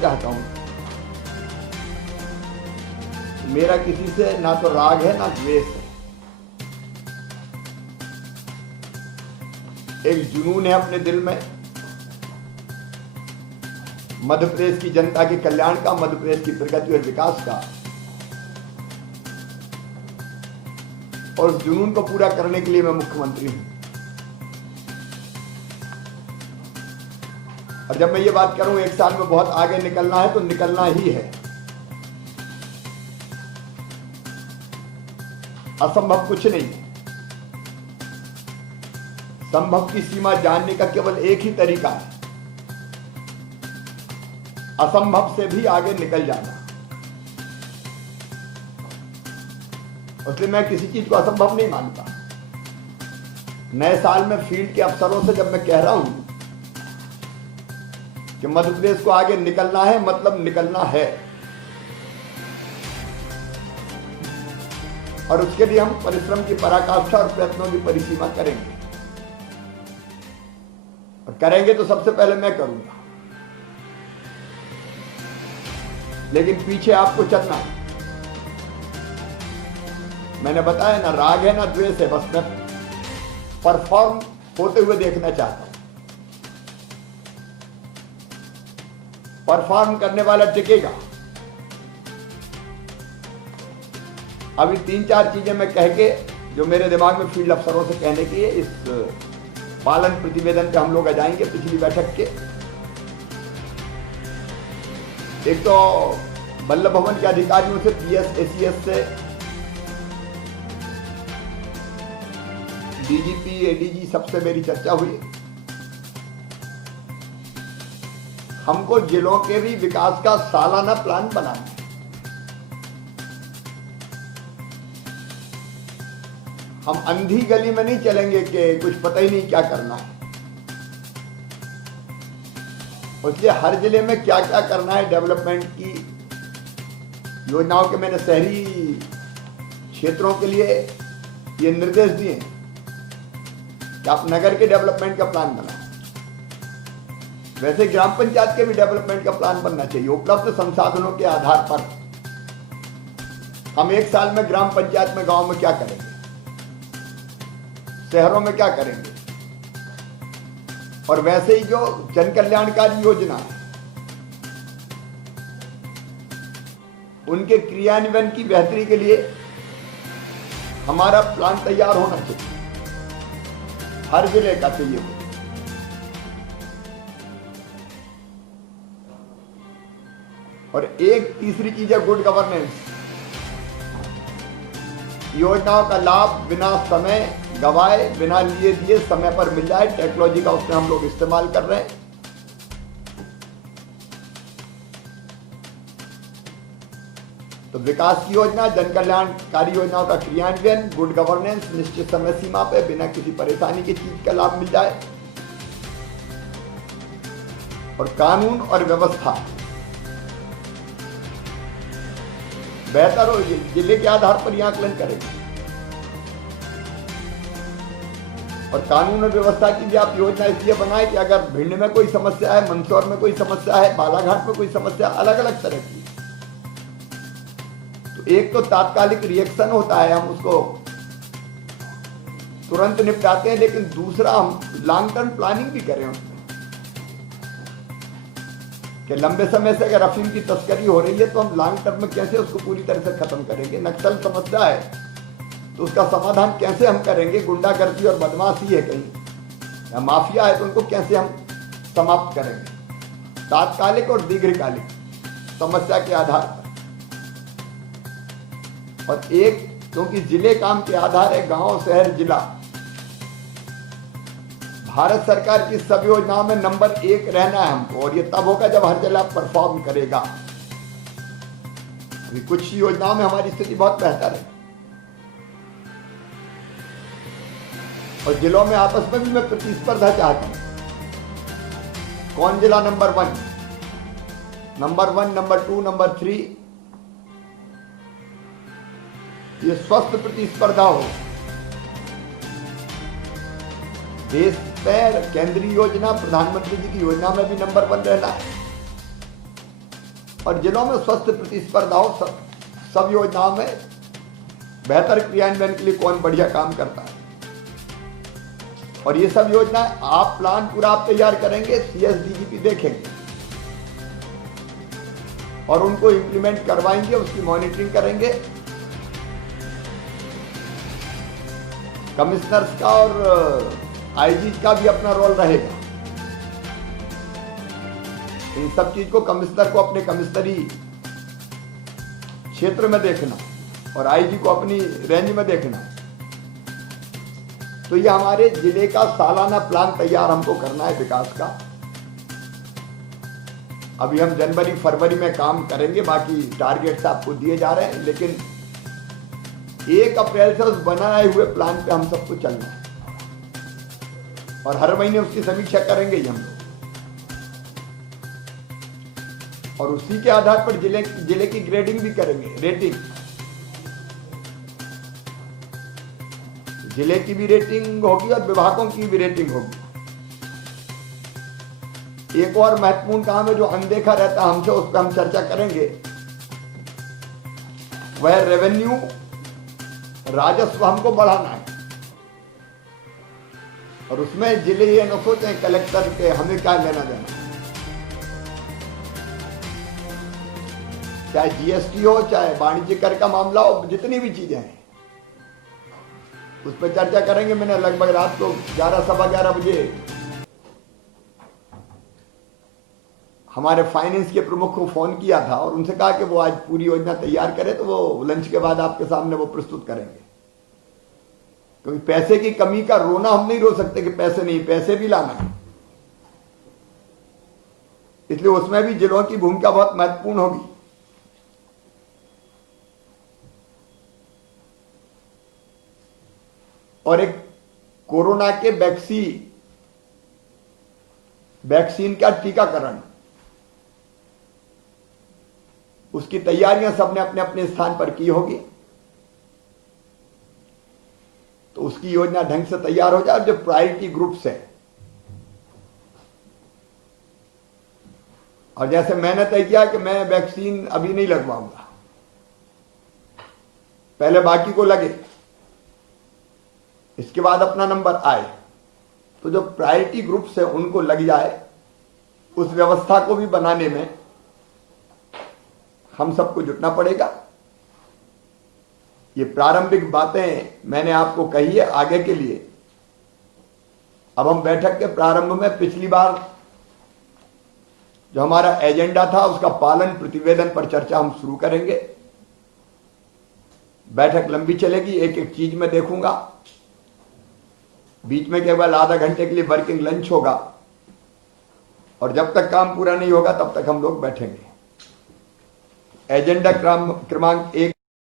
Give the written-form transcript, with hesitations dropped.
चाहता हूं। मेरा किसी से ना तो राग है ना द्वेष है, एक जुनून है अपने दिल में मध्य प्रदेश की जनता के कल्याण का, मध्य प्रदेश की प्रगति और विकास का, और उस जुनून को पूरा करने के लिए मैं मुख्यमंत्री हूं। और जब मैं ये बात करूं 1 साल में बहुत आगे निकलना है तो निकलना ही है। असंभव कुछ नहीं है। संभव की सीमा जानने का केवल एक ही तरीका है, असंभव से भी आगे निकल जाना। इसलिए मैं किसी चीज को असंभव नहीं मानता। नए साल में फील्ड के अफसरों से जब मैं कह रहा हूं कि मध्य प्रदेश को आगे निकलना है, मतलब निकलना है, और उसके लिए हम परिश्रम की पराकाष्ठा और प्रयत्नों की परिसीमा करेंगे। और करेंगे तो सबसे पहले मैं करूंगा, लेकिन पीछे आपको चलना है। मैंने बताया ना राग है ना द्वेष है, बस मैं परफॉर्म होते हुए देखना चाहता हूं। परफॉर्म करने वाला टिकेगा। अभी 3-4 चीजें मैं कह के जो मेरे दिमाग में फील्ड अफसरों से कहने की है, इस पालन प्रतिवेदन पे हम लोग आ जाएंगे पिछली बैठक के। एक तो बल्लभ भवन के अधिकारियों से, पीएस एसीएस से, डीजीपी एडीजी सबसे मेरी चर्चा हुई। हमको जिलों के भी विकास का सालाना प्लान बनाना है। हम अंधी गली में नहीं चलेंगे कि कुछ पता ही नहीं क्या करना है। इसलिए हर जिले में क्या क्या करना है, डेवलपमेंट की योजनाओं के मैंने शहरी क्षेत्रों के लिए ये निर्देश दिए हैं कि आप नगर के डेवलपमेंट का प्लान बनाएं। वैसे ग्राम पंचायत के भी डेवलपमेंट का प्लान बनना चाहिए। उपलब्ध संसाधनों के आधार पर हम 1 साल में ग्राम पंचायत में, गांव में क्या करेंगे, शहरों में क्या करेंगे, और वैसे ही जो जन कल्याणकारी योजना है उनके क्रियान्वयन की बेहतरी के लिए हमारा प्लान तैयार होना चाहिए। हर जिले का चाहिए हो। और एक तीसरी चीज है गुड गवर्नेंस। योजनाओं का लाभ बिना समय गवाए, बिना लिए दिए समय पर मिल जाए। टेक्नोलॉजी का उसमें हम लोग इस्तेमाल कर रहे हैं। तो विकास की योजना, जन कल्याणकारी योजनाओं का क्रियान्वयन, गुड गवर्नेंस, निश्चित समय सीमा पे बिना किसी परेशानी की चीज का लाभ मिल जाए, और कानून और व्यवस्था बेहतर हो। जिले के आधार पर यह आकलन करेंगे। और कानून और व्यवस्था की भी आप योजना इसलिए बनाए कि अगर भिंड में कोई समस्या है, मंदसौर में कोई समस्या है, बालाघाट में कोई समस्या, अलग अलग तरह की, तो एक तो तात्कालिक रिएक्शन होता है, हम उसको तुरंत निपटाते हैं, लेकिन दूसरा हम लॉन्ग टर्म प्लानिंग भी करें उसमें कि लंबे समय से अगर अफीम की तस्करी हो रही है तो हम लॉन्ग टर्म में कैसे उसको पूरी तरह से खत्म करेंगे। नक्सल समस्या है तो उसका समाधान कैसे हम करेंगे। गुंडागर्दी और बदमाशी है कहीं, या माफिया है तो उनको कैसे हम समाप्त करेंगे, तात्कालिक और दीर्घकालिक समस्या के आधार पर। और एक, क्योंकि जिले काम के आधार है, गांव शहर जिला, भारत सरकार की सब योजनाओं में नंबर 1 रहना है हमको। और ये तब होगा जब हर जिला परफॉर्म करेगा। अभी कुछ योजनाओं में हमारी स्थिति बहुत बेहतर है, और जिलों में आपस में भी मैं प्रतिस्पर्धा चाहता हूं। कौन जिला नंबर 1, नंबर 2, नंबर 3, ये स्वस्थ प्रतिस्पर्धा हो। देश में केंद्रीय योजना, प्रधानमंत्री जी की योजना में भी नंबर 1 रहना है, और जिलों में स्वस्थ प्रतिस्पर्धा हो। सब योजनाओं में बेहतर क्रियान्वयन के लिए कौन बढ़िया काम करता है, और ये सब योजना आप प्लान पूरा आप तैयार करेंगे, सीएसडीजीपी देखेंगे और उनको इंप्लीमेंट करवाएंगे, उसकी मॉनिटरिंग करेंगे। कमिश्नर्स का और आईजी का भी अपना रोल रहेगा। इन सब चीज को कमिश्नर को अपने कमिश्नरी क्षेत्र में देखना और आईजी को अपनी रेंज में देखना। तो ये हमारे जिले का सालाना प्लान तैयार हमको करना है विकास का। अभी हम जनवरी फरवरी में काम करेंगे, बाकी टारगेट्स आपको दिए जा रहे हैं, लेकिन 1 अप्रैल से उस बनाए हुए प्लान पे हम सबको चलना है और हर महीने उसकी समीक्षा करेंगे ही हम लोग, और उसी के आधार पर जिले की ग्रेडिंग भी करेंगे, रेटिंग। जिले की भी रेटिंग होगी और विभागों की भी रेटिंग होगी। एक और महत्वपूर्ण काम है जो अनदेखा रहता है हमसे, उस पर हम चर्चा करेंगे। वह रेवेन्यू, राजस्व हमको बढ़ाना है, और उसमें जिले ये न सोचें कलेक्टर के हमें क्या लेना देना। चाहे जीएसटी हो, चाहे वाणिज्य कर का मामला हो, जितनी भी चीजें हैं उस पर चर्चा करेंगे। मैंने लगभग रात को 11 सवा 11 बजे हमारे फाइनेंस के प्रमुख को फोन किया था और उनसे कहा कि वो आज पूरी योजना तैयार करें, तो वो लंच के बाद आपके सामने वो प्रस्तुत करेंगे। क्योंकि पैसे की कमी का रोना हम नहीं रो सकते कि पैसे नहीं, पैसे भी लाना है। इसलिए उसमें भी जिलों की भूमिका बहुत महत्वपूर्ण होगी। और एक कोरोना के वैक्सीन का टीकाकरण, उसकी तैयारियां सबने अपने अपने स्थान पर की होगी, तो उसकी योजना ढंग से तैयार हो जाए। जो प्रायोरिटी ग्रुप्स है, और जैसे मैंने तय किया कि मैं वैक्सीन अभी नहीं लगवाऊंगा, पहले बाकी को लगे, इसके बाद अपना नंबर आए, तो जो प्रायोरिटी ग्रुप्स है उनको लग जाए। उस व्यवस्था को भी बनाने में हम सबको जुटना पड़ेगा। ये प्रारंभिक बातें मैंने आपको कही है आगे के लिए। अब हम बैठक के प्रारंभ में पिछली बार जो हमारा एजेंडा था उसका पालन प्रतिवेदन पर चर्चा हम शुरू करेंगे। बैठक लंबी चलेगी, एक एक चीज में देखूंगा। बीच में केवल आधा घंटे के लिए वर्किंग लंच होगा, और जब तक काम पूरा नहीं होगा तब तक हम लोग बैठेंगे। एजेंडा क्रमांक 1